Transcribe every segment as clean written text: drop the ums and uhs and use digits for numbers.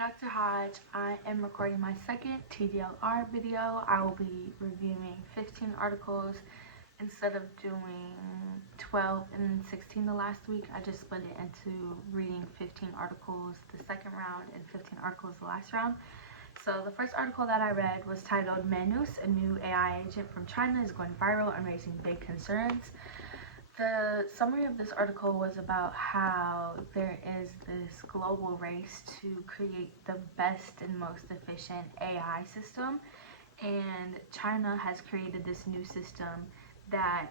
Dr. Hodge. I am recording my second Tdlr video. I will be reviewing 15 articles instead of doing 12 and 16 the last week. I just split it into reading 15 articles the second round and 15 articles the last round. So the first article that I read was titled Manus, a new AI agent from China is going viral and raising big concerns. The summary of this article was about how there is this global race to create the best and most efficient AI system, and China has created this new system that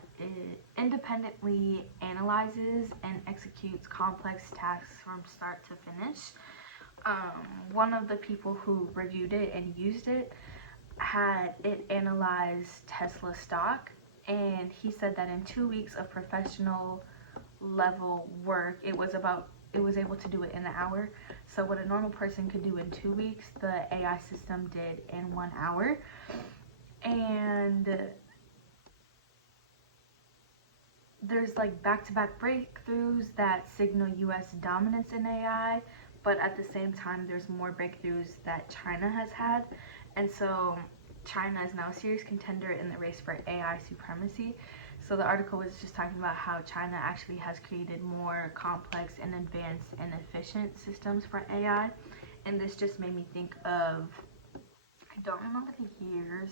independently analyzes and executes complex tasks from start to finish. One of the people who reviewed it and used it had it analyze Tesla stock, and he said that in 2 weeks of professional level work, it was able to do it in an hour. So what a normal person could do in 2 weeks, the AI system did in 1 hour. And there's like back-to-back breakthroughs that signal US dominance in AI, but at the same time there's more breakthroughs that China has had. And so China is now a serious contender in the race for AI supremacy. So the article was just talking about how China actually has created more complex and advanced and efficient systems for AI. And this just made me think of, I don't remember the years,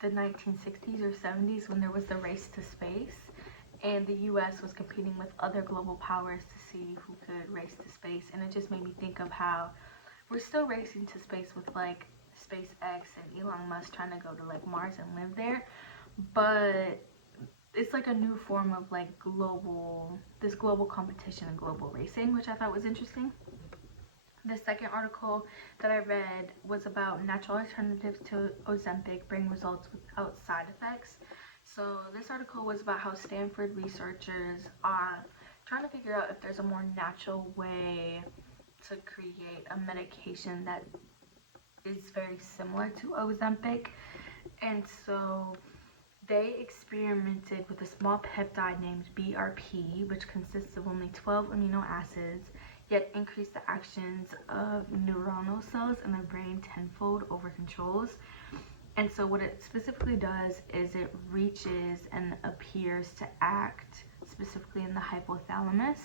the 1960s or 70s, when there was the race to space and the US was competing with other global powers to see who could race to space. And it just made me think of how we're still racing to space with like SpaceX and Elon Musk trying to go to like Mars and live there, but it's like a new form of like this global competition and global racing, which I thought was interesting. The second article that I read was about natural alternatives to Ozempic bring results without side effects. So this article was about how Stanford researchers are trying to figure out if there's a more natural way to create a medication that is very similar to Ozempic. And so they experimented with a small peptide named BRP, which consists of only 12 amino acids, yet increase the actions of neuronal cells in the brain tenfold over controls. And so what it specifically does is it reaches and appears to act specifically in the hypothalamus,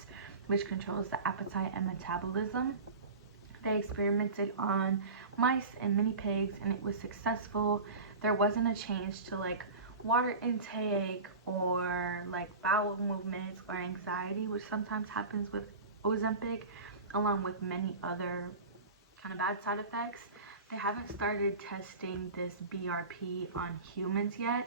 which controls the appetite and metabolism. They experimented on mice and mini pigs and it was successful. There wasn't a change to like water intake or like bowel movements or anxiety, which sometimes happens with Ozempic, along with many other kind of bad side effects. They haven't started testing this BRP on humans yet,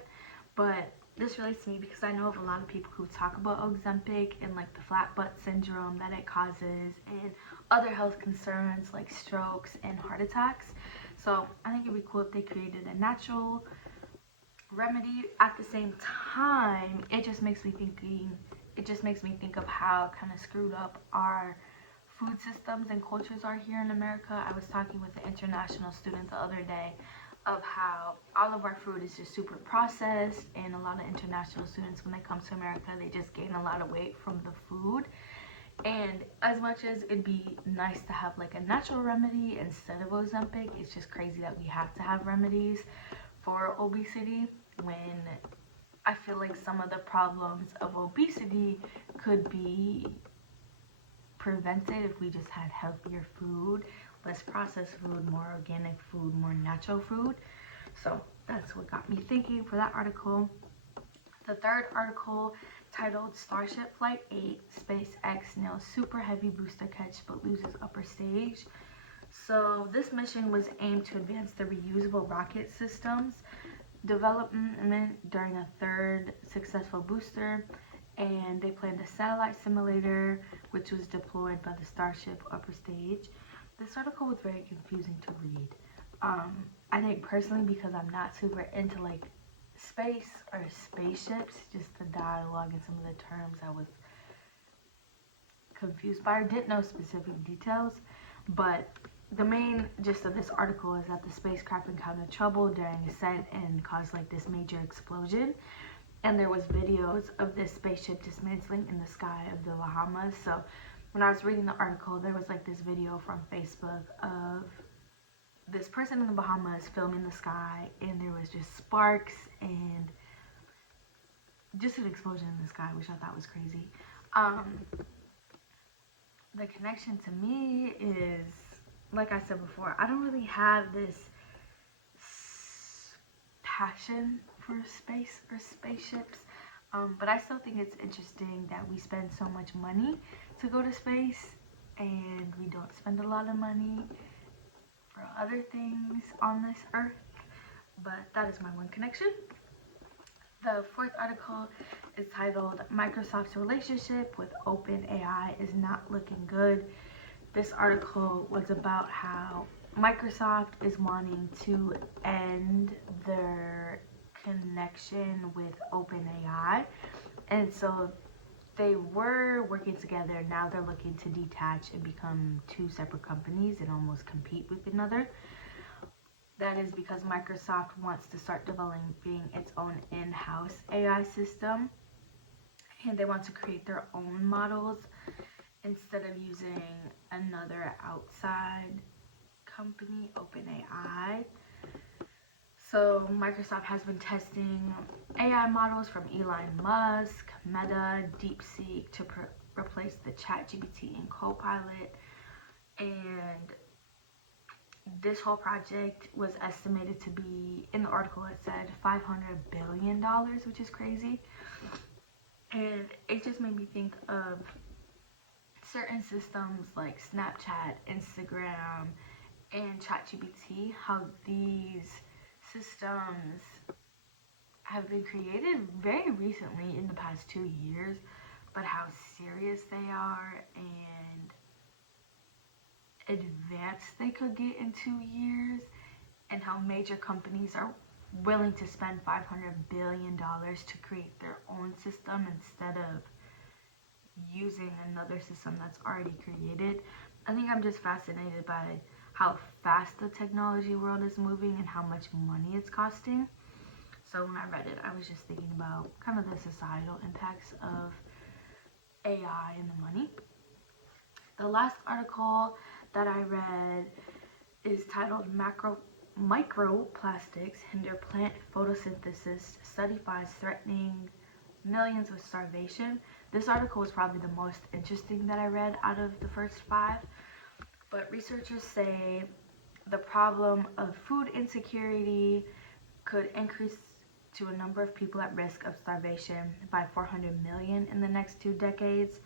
but this relates to me because I know of a lot of people who talk about Ozempic and like the flat butt syndrome that it causes and other health concerns like strokes and heart attacks. So I think it'd be cool if they created a natural remedy. At the same time, it just makes me think of how kind of screwed up our food systems and cultures are here in America. I was talking with an international student the other day of how all of our food is just super processed, and a lot of international students, when they come to America, they just gain a lot of weight from the food. And as much as it'd be nice to have like a natural remedy instead of Ozempic, it's just crazy that we have to have remedies for obesity when I feel like some of the problems of obesity could be prevented if we just had healthier food, less processed food, more organic food, more natural food. So that's what got me thinking for that article. The third article, titled Starship Flight 8, SpaceX nails super heavy booster catch but loses upper stage. So this mission was aimed to advance the reusable rocket systems development during a third successful booster, and they planned a satellite simulator which was deployed by the Starship upper stage. This article was very confusing to read. I think personally, because I'm not super into like space or spaceships, just the dialogue and some of the terms I was confused by. I didn't know specific details, but the main gist of this article is that the spacecraft encountered trouble during ascent and caused like this major explosion. And there was videos of this spaceship dismantling in the sky of the Bahamas. So when I was reading the article, there was like this video from Facebook of this person in the Bahamas filming the sky, and there was just sparks and just an explosion in the sky, which I thought was crazy. The connection to me is, like I said before, I don't really have this passion for space or spaceships, but I still think it's interesting that we spend so much money to go to space and we don't spend a lot of money for other things on this earth. But that is my one connection. The fourth article is titled Microsoft's relationship with OpenAI is not looking good. This article was about how Microsoft is wanting to end their connection with OpenAI, and so they were working together. Now they're looking to detach and become two separate companies and almost compete with another. That is because Microsoft wants to start developing its own in-house AI system, and they want to create their own models instead of using another outside company, OpenAI. So Microsoft has been testing AI models from Elon Musk, Meta, DeepSeek to replace the ChatGPT and Copilot, and this whole project was estimated to be, in the article it said $500 billion, which is crazy. And it just made me think of certain systems like Snapchat, Instagram, and ChatGPT, how these systems have been created very recently in the past 2 years, but how serious they are and advanced they could get in 2 years, and how major companies are willing to spend $500 billion to create their own system instead of using another system that's already created. I think I'm just fascinated by how fast the technology world is moving and how much money it's costing. So when I read it, I was just thinking about kind of the societal impacts of AI and the money. The last article that I read is titled Microplastics Hinder Plant Photosynthesis, Study Finds Threatening Millions with Starvation. This article was probably the most interesting that I read out of the first 5. But researchers say the problem of food insecurity could increase to a number of people at risk of starvation by 400 million in the next 2 decades,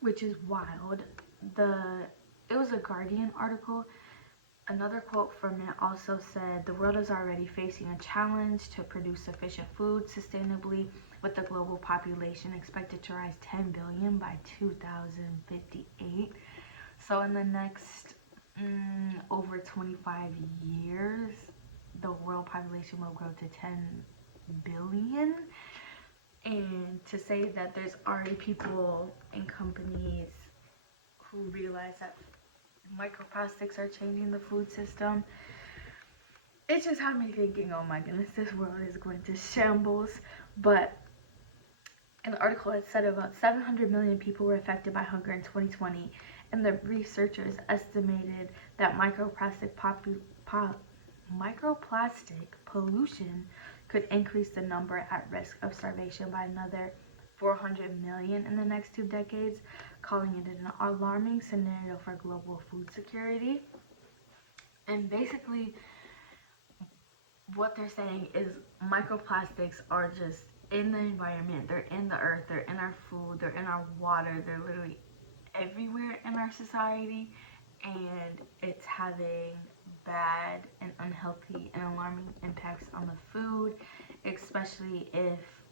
which is wild. It was a Guardian article. Another quote from it also said, the world is already facing a challenge to produce sufficient food sustainably, with the global population expected to rise 10 billion by 2058. So in the next over 25 years, the world population will grow to 10 billion. And to say that there's already people and companies who realize that microplastics are changing the food system, it just had me thinking, oh my goodness, this world is going to shambles. But in the article it said about 700 million people were affected by hunger in 2020, and the researchers estimated that microplastic pollution could increase the number at risk of starvation by another 400 million in the next 2 decades, calling it an alarming scenario for global food security. And basically what they're saying is microplastics are just in the environment, they're in the earth, they're in our food, they're in our water, they're literally everywhere in our society, and it's having bad and unhealthy and alarming impacts on the food, especially if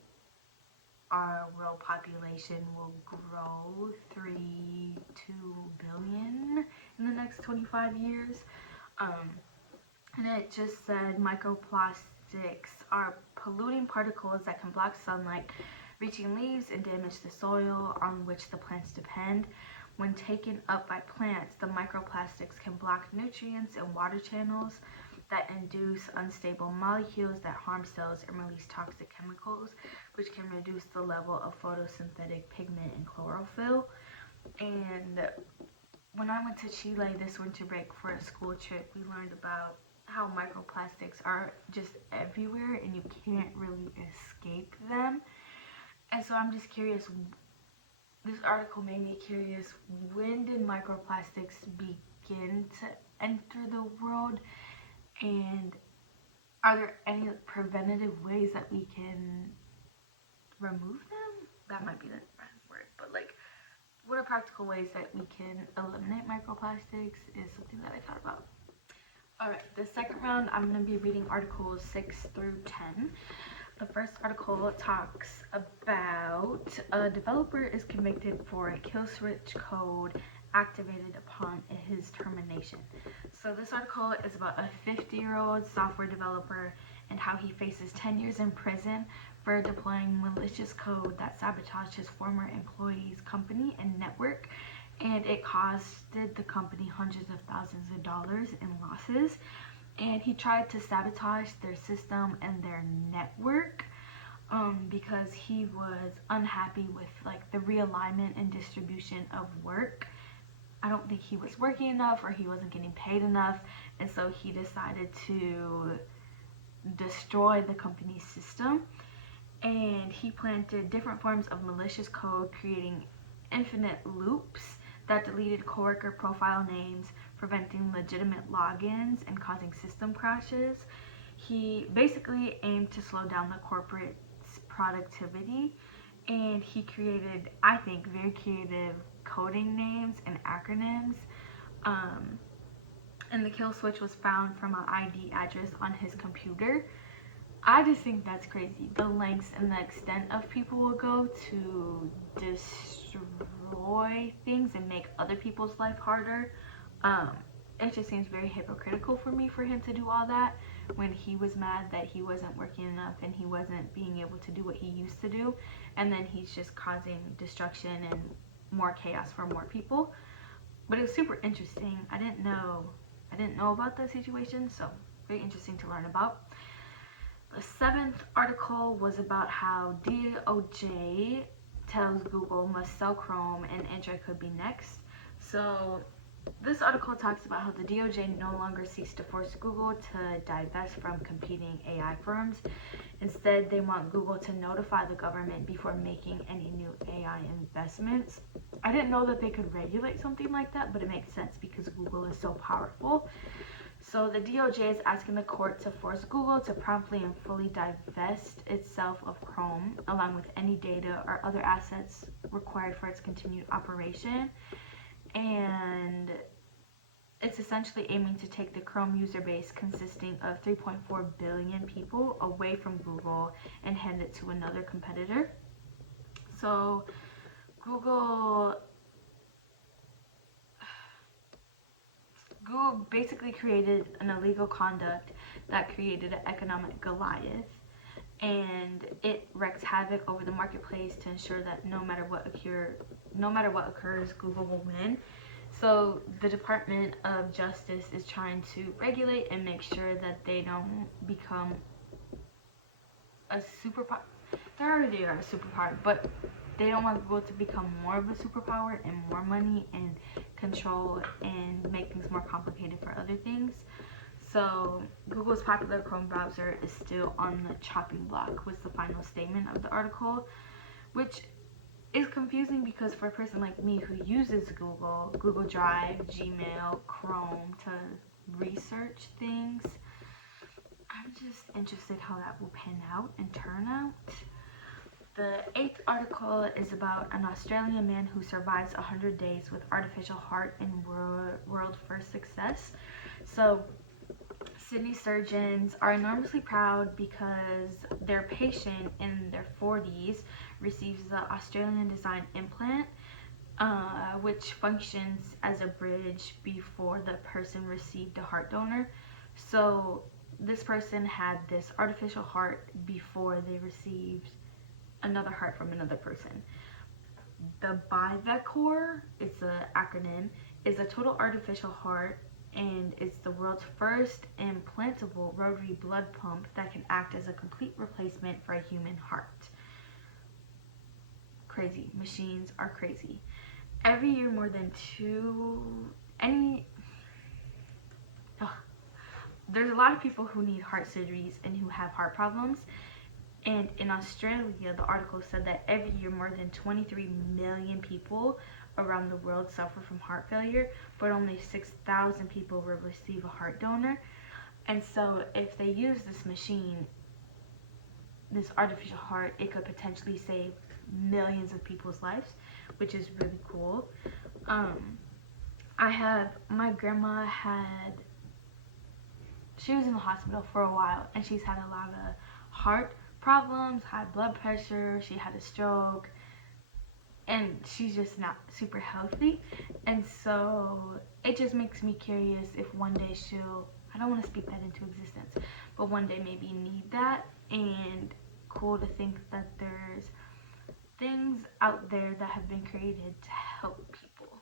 our world population will grow 2 billion in the next 25 years. And it just said microplastics are polluting particles that can block sunlight reaching leaves and damage the soil on which the plants depend. When taken up by plants, the microplastics can block nutrients in water channels that induce unstable molecules that harm cells and release toxic chemicals, which can reduce the level of photosynthetic pigment and chlorophyll. And when I went to Chile this winter break for a school trip, we learned about how microplastics are just everywhere and you can't really escape them. And so I'm just curious, this article made me curious, when did microplastics begin to enter the world? And are there any preventative ways that we can remove them? That might be the right word, but like, what are practical ways that we can eliminate microplastics is something that I thought about. Alright, the second round, I'm going to be reading articles 6 through 10. The first article talks about a developer is convicted for a kill switch code activated upon his termination. So this article is about a 50-year-old software developer and how he faces 10 years in prison for deploying malicious code that sabotaged his former employee's company and network, and it costed the company hundreds of thousands of dollars in losses. And he tried to sabotage their system and their network because he was unhappy with like the realignment and distribution of work. I don't think he was working enough or he wasn't getting paid enough, and so he decided to destroy the company's system. And he planted different forms of malicious code, creating infinite loops that deleted coworker profile names, preventing legitimate logins and causing system crashes. He basically aimed to slow down the corporate productivity, and he created, I think, very creative coding names and acronyms. And the kill switch was found from an ID address on his computer. I just think that's crazy, the lengths and the extent of people will go to destroy things and make other people's life harder. It just seems very hypocritical for me for him to do all that when he was mad that he wasn't working enough and he wasn't being able to do what he used to do, and then he's just causing destruction and more chaos for more people. But it was super interesting. I didn't know about that situation, so very interesting to learn about. The seventh article was about how DOJ tells Google must sell Chrome and Android could be next. So this article talks about how the DOJ no longer seeks to force Google to divest from competing AI firms. Instead, they want Google to notify the government before making any new AI investments. I didn't know that they could regulate something like that, but it makes sense because Google is so powerful. So the DOJ is asking the court to force Google to promptly and fully divest itself of Chrome, along with any data or other assets required for its continued operation. And it's essentially aiming to take the Chrome user base consisting of 3.4 billion people away from Google and hand it to another competitor. So Google basically created an illegal conduct that created an economic Goliath, and it wreaks havoc over the marketplace to ensure that no matter what occurs, Google will win. So the Department of Justice is trying to regulate and make sure that they don't become a superpower. They already are a superpower, but they don't want Google to become more of a superpower and more money and control and make things more complicated for other things. So Google's popular Chrome browser is still on the chopping block, was the final statement of the article, which is confusing because for a person like me who uses Google Drive, Gmail, Chrome to research things, I'm just interested how that will pan out and turn out. The eighth article is about an Australian man who survives 100 days with artificial heart in world first success. So Sydney surgeons are enormously proud because their patient in their 40s receives the Australian design implant, which functions as a bridge before the person received a heart donor. So this person had this artificial heart before they received another heart from another person. The Bivecor, it's an acronym, is a total artificial heart, and it's the world's first implantable rotary blood pump that can act as a complete replacement for a human heart. Crazy. Machines are crazy. every year more than there's a lot of people who need heart surgeries and who have heart problems. And in Australia, the article said that every year more than 23 million people around the world suffer from heart failure, but only 6,000 people will receive a heart donor. And so if they use this machine, this artificial heart, it could potentially save millions of people's lives, which is really cool. My grandma she was in the hospital for a while, and she's had a lot of heart problems, high blood pressure, she had a stroke, and she's just not super healthy. And so it just makes me curious if one day I don't want to speak that into existence, but one day maybe need that. And cool to think that there's things out there that have been created to help people.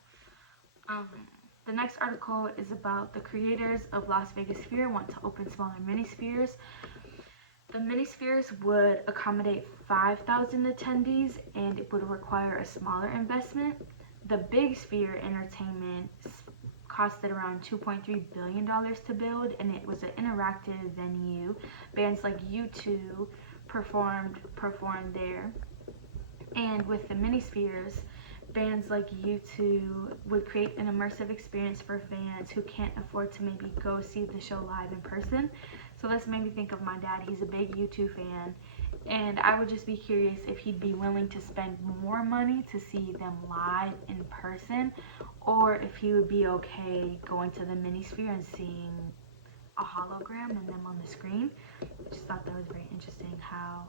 The next article is about the creators of Las Vegas Sphere want to open smaller mini spheres. The mini spheres would accommodate 5,000 attendees, and it would require a smaller investment. The big sphere entertainment costed around $2.3 billion to build, and it was an interactive venue. Bands like U2 performed there. And with the mini spheres, bands like U2 would create an immersive experience for fans who can't afford to maybe go see the show live in person. So this made me think of my dad. He's a big U2 fan, and I would just be curious if he'd be willing to spend more money to see them live in person, or if he would be okay going to the mini sphere and seeing a hologram and them on the screen. I just thought that was very interesting, how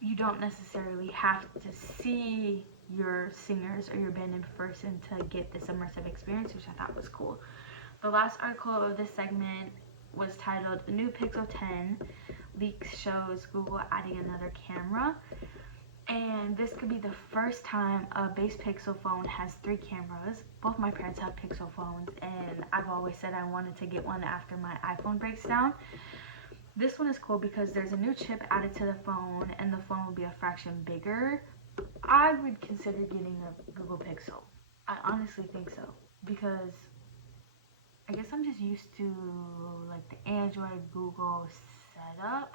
you don't necessarily have to see your singers or your band in person to get this immersive experience, which I thought was cool. The last article of this segment was titled "The New Pixel 10 Leaks Shows Google Adding Another Camera." And this could be the first time a base Pixel phone has 3 cameras. Both my parents have Pixel phones, and I've always said I wanted to get one after my iPhone breaks down. This one is cool because there's a new chip added to the phone, and the phone will be a fraction bigger. I would consider getting a Google Pixel. I honestly think so, because I guess I'm just used to like the Android Google setup,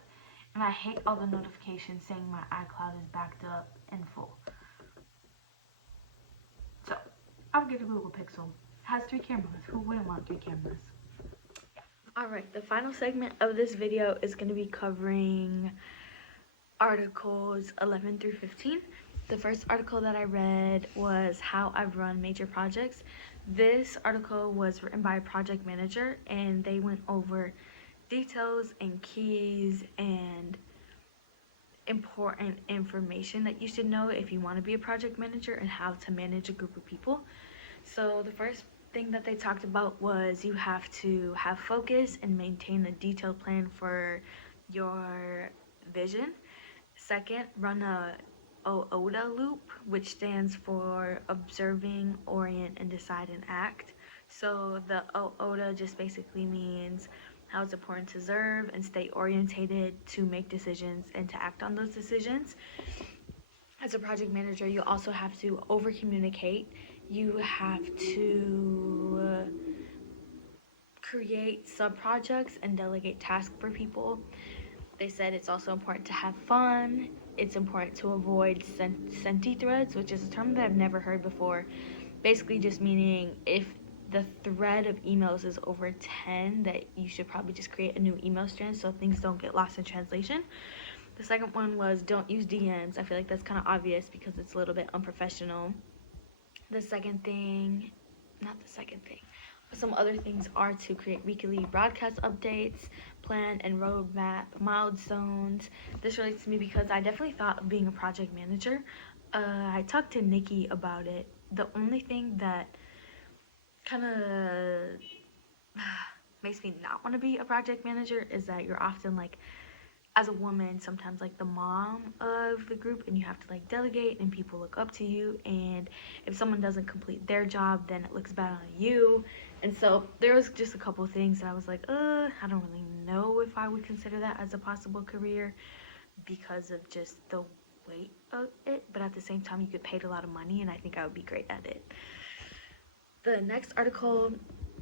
and I hate all the notifications saying my iCloud is backed up and full. So I would get a Google Pixel. It has 3 cameras. Who wouldn't want 3 cameras? Alright, the final segment of this video is going to be covering articles 11 through 15. The first article that I read was How I've Run Major Projects. This article was written by a project manager, and they went over details and keys and important information that you should know if you want to be a project manager and how to manage a group of people. So the first thing that they talked about was you have to have focus and maintain a detailed plan for your vision. Second, run a OODA loop, which stands for observing, orient, and decide and act. So the OODA just basically means how it's important to observe and stay orientated, to make decisions and to act on those decisions. As a project manager, you also have to over communicate. You have to create sub-projects and delegate tasks for people. They said it's also important to have fun. It's important to avoid senti threads, which is a term that I've never heard before. Basically just meaning if the thread of emails is over 10, that you should probably just create a new email strand so things don't get lost in translation. The second one was don't use DMs. I feel like that's kind of obvious because it's a little bit unprofessional. Some other things are to create weekly broadcast updates, plan and roadmap milestones. This relates to me because I definitely thought of being a project manager. I talked to Nikki about it. The only thing that kind of makes me not want to be a project manager is that you're often like, as a woman, sometimes like the mom of the group, and you have to like delegate and people look up to you, and if someone doesn't complete their job, then it looks bad on you. And so there was just a couple of things that I was like, I don't really know if I would consider that as a possible career because of just the weight of it, but at the same time you get paid a lot of money, and I think I would be great at it. The next article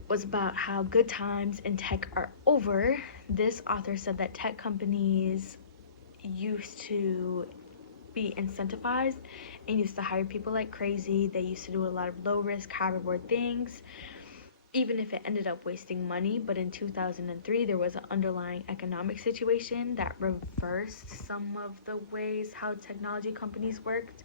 was about how good times in tech are over. This author said that tech companies used to be incentivized and used to hire people like crazy. They used to do a lot of low risk, high reward things, even if it ended up wasting money. But in 2003, there was an underlying economic situation that reversed some of the ways how technology companies worked,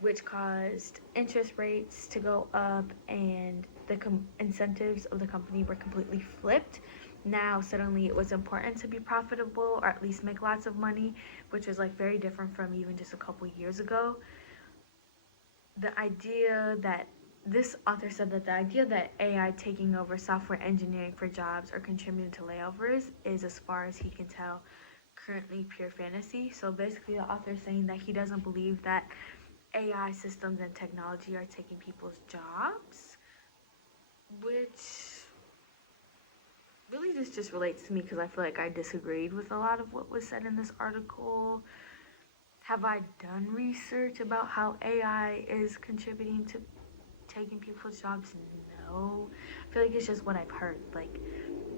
which caused interest rates to go up, and the incentives of the company were completely flipped. Now suddenly it was important to be profitable, or at least make lots of money, which was like very different from even just a couple years ago. The idea that this author said that the idea that AI taking over software engineering for jobs or contributing to layoffs is, as far as he can tell, currently pure fantasy. So basically the author is saying that he doesn't believe that AI systems and technology are taking people's jobs, which really this just relates to me because I feel like I disagreed with a lot of what was said in this article. Have I done research about how AI is contributing to taking people's jobs? No. I feel like it's just what I've heard. Like,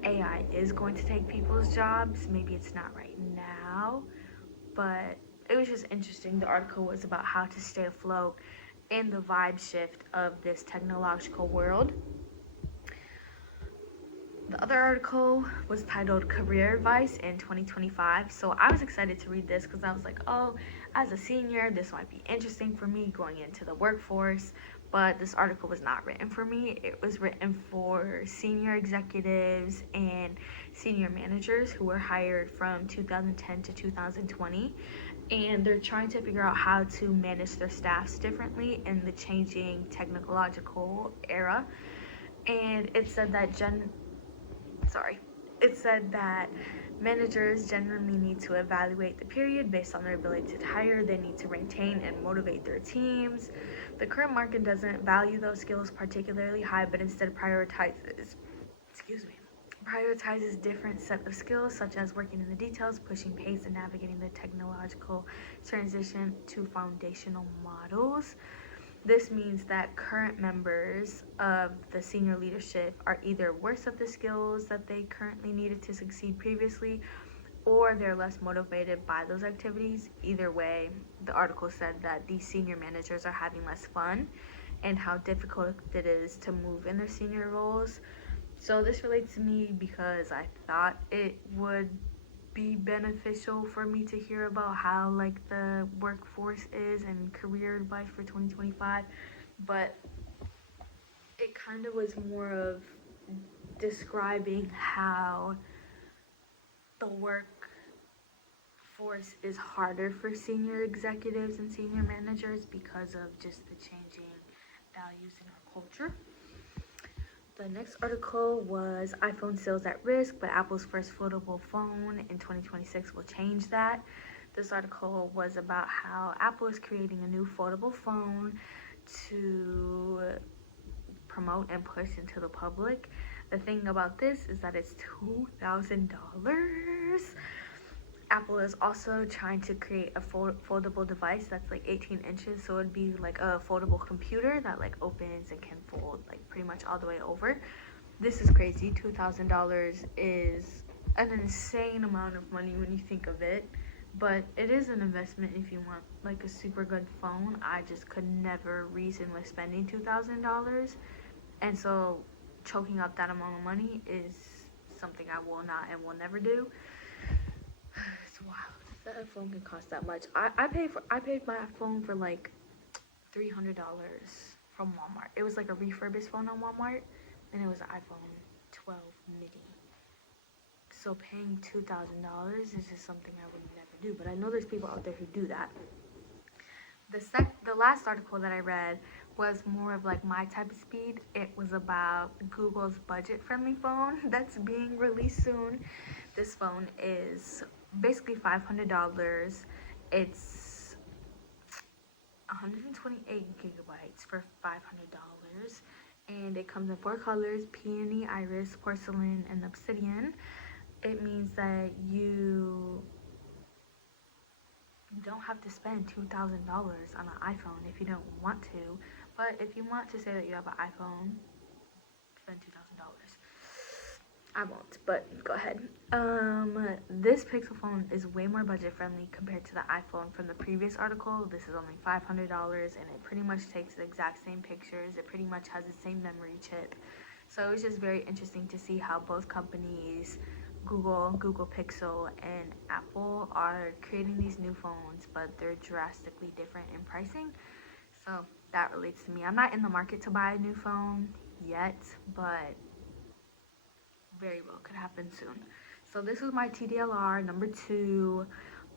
AI is going to take people's jobs. Maybe it's not right now, but it was just interesting. The article was about how to stay afloat in the vibe shift of this technological world. The other article was titled Career Advice in 2025. So I was excited to read this because I was like, oh, as a senior, this might be interesting for me going into the workforce. But this article was not written for me. It was written for senior executives and senior managers who were hired from 2010 to 2020. And they're trying to figure out how to manage their staffs differently in the changing technological era. And it said that managers generally need to evaluate the period based on their ability to hire. They need to maintain and motivate their teams. The current market doesn't value those skills particularly high, but instead prioritizes different set of skills, such as working in the details, pushing pace, and navigating the technological transition to foundational models. This means that current members of the senior leadership are either worse at the skills that they currently needed to succeed previously, or they're less motivated by those activities. Either way, the article said that these senior managers are having less fun and how difficult it is to move in their senior roles. So this relates to me because I thought it would be beneficial for me to hear about how like the workforce is and career advice for 2025, but it kind of was more of describing how the workforce is harder for senior executives and senior managers because of just the changing values in our culture. The next article was iPhone sales at risk, but Apple's first foldable phone in 2026 will change that. This article was about how Apple is creating a new foldable phone to promote and push into the public. The thing about this is that it's $2,000. Apple is also trying to create a foldable device that's like 18 inches, so it'd be like a foldable computer that like opens and can fold like pretty much all the way over. This is crazy. $2,000 is an insane amount of money when you think of it, but it is an investment if you want like a super good phone. I just could never reason with spending $2,000, and so choking up that amount of money is something I will not and will never do. It's wild that a phone can cost that much. I paid my phone for like $300 from Walmart. It was like a refurbished phone on Walmart, and it was an iPhone 12 mini. So paying $2,000 is just something I would never do, but I know there's people out there who do that. The last article that I read was more of like my type of speed. It was about Google's budget-friendly phone that's being released soon. This phone is basically $500. It's 128 gigabytes for $500, and it comes in 4 colors: peony, iris, porcelain, and obsidian. It means that you You don't have to spend $2,000 on an iPhone if you don't want to. But if you want to say that you have an iPhone, spend $2,000. I won't, but go ahead. This Pixel phone is way more budget friendly compared to the iPhone from the previous article. This is only $500 and it pretty much takes the exact same pictures. It pretty much has the same memory chip. So it was just very interesting to see how both companies, Google Pixel, and Apple are creating these new phones, but they're drastically different in pricing. So that relates to me. I'm not in the market to buy a new phone yet, but very well could happen soon. So this was my TDLR number 2.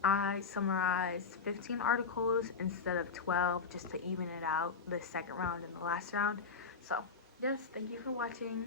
I summarized 15 articles instead of 12 just to even it out, the second round and the last round. So yes, thank you for watching.